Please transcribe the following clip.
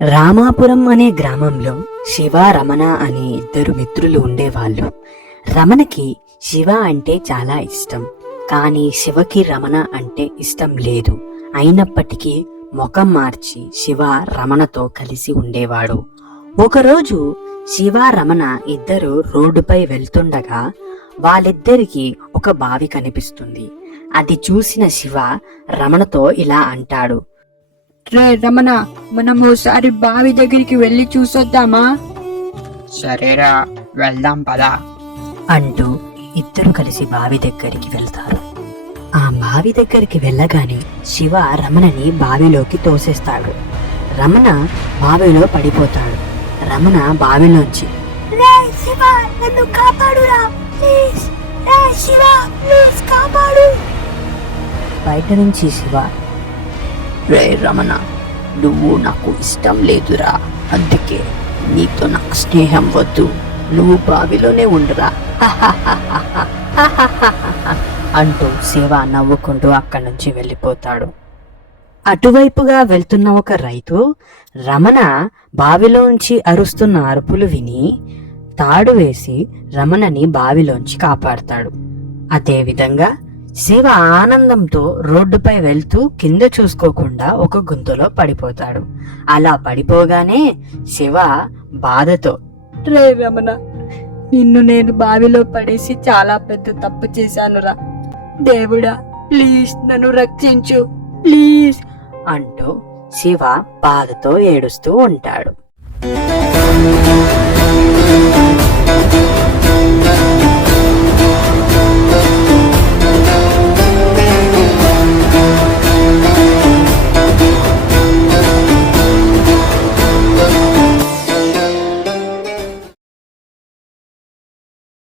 రామాపురం అనే గ్రామంలో శివ రమణ అనే ఇద్దరు మిత్రులు ఉండేవాళ్ళు. రమణకి శివ అంటే చాలా ఇష్టం, కానీ శివకి రమణ అంటే ఇష్టం లేదు. అయినప్పటికీ ముఖం మార్చి శివ రమణతో కలిసి ఉండేవాడు. ఒకరోజు శివ రమణ ఇద్దరు రోడ్డుపై వెళ్తుండగా వాళ్ళిద్దరికి ఒక బావి కనిపిస్తుంది. అది చూసిన శివ రమణతో ఇలా అంటాడు, రే రమణ, మనం ఓసారి బావి దగ్గరికి వెళ్ళి చూసొద్దామా? సరేరా, వెళ్దాం పదా అంటూ ఇద్దరు కలిసి బావి దగ్గరికి వెళ్తారు. ఆ బావి దగ్గరికి వెళ్ళగానే శివ రమణని బావిలోకి తోసేస్తాడు. రమణ బావిలో పడిపోతాడు. రమణ బావిలోంచి బయట నుంచి శివ, రే రమణ, నువ్వు నాకు ఇష్టం లేదురా, అందుకే నీతో నాకు స్నేహం వద్దు, నువ్వు బావిలోనే ఉండురా అంటూ శివ నవ్వుకుంటూ అక్కడి నుంచి వెళ్ళిపోతాడు. అటువైపుగా వెళ్తున్న ఒక రైతు రమణ బావిలోంచి అరుస్తున్న అరుపులు విని తాడు వేసి రమణని బావిలోంచి కాపాడతాడు. అదేవిధంగా శివ ఆనందంతో రోడ్డుపై వెళ్తూ కింద చూసుకోకుండా ఒక గుంతలో పడిపోతాడు. అలా పడిపోగానే శివ బాధతో, రే రమణ, నిన్ను నేను బావిలో పడేసి చాలా పెద్ద తప్పు చేశానురా. దేవుడా, ప్లీజ్ నన్ను రక్షించు, ప్లీజ్ అంటూ శివ బాధతో ఏడుస్తూ ఉంటాడు.